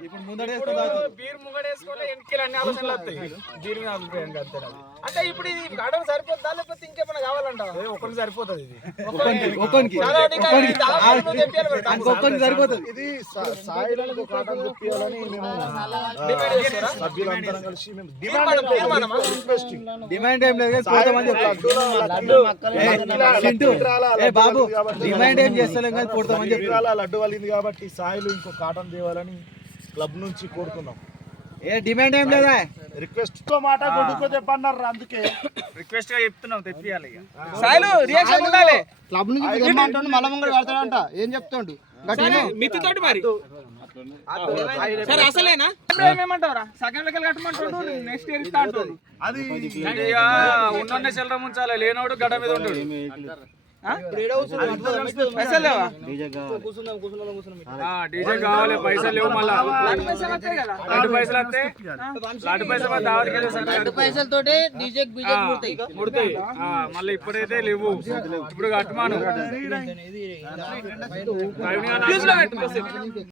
Beer ముంగడేసుకోలే ఎన్నికలు అన్ని ఆలోచనలు వస్తాయి బీర్ మీద అభిప్రాయం అంతే అంటే ఇప్పుడు ఇది గడవ సరిపోతుందా లేకపోతే ఇంకేమైనా కావాలంట ఒకరికి సరిపోతుంది ఇది సరిపోతుంది ఇది సాయిలకు కాటన్ తెప్పియాలని సభ్యులందరం కలిసి డిమాండ్ ఏం లేదు బాబు డిమాండ్ ఏం చేస్తలేం కానీ కొడతామని చెప్పి లడ్డు వలింది కాబట్టి సాయిలు ఇంకో కాటన్ తేవాలని క్లబ్ నుంచి కోరుతున్నాం. ఏ డిమాండ్ ఏం లేదా రిక్వెస్ట్ తో మాట కొడుకో చెప్పన్నారు అందుకే రిక్వెస్ట్ గా చెప్తున్నాం తెప్పియాలి సాయిలు రియాక్షన్ ఉండాలి క్లబ్ నుంచి తెమ్మంటాడు మళ్ళీ ముంగడు కడతాడంట ఏం చెప్తాడు మిత్తితోటి మరి సరే అసలేనా ఏమంటారా సగం లెక్కలు కట్టమంటాడు నెక్స్ట్ ఇయర్ ఇస్తా అంటాడు అది ఉన్న చెల్లర ముంచాలి లేనోడు గడ్డ మీద ఉంటాడు పైసలు లేవా డీజే కావాలి పైసలు లేవు మళ్ళా రెండు పైసలు వస్తే లాంటి పైసలు పైసలతోటి డీజే ముడతాయి మళ్ళీ ఇప్పుడైతే లేవు ఇప్పుడు కట్టమాను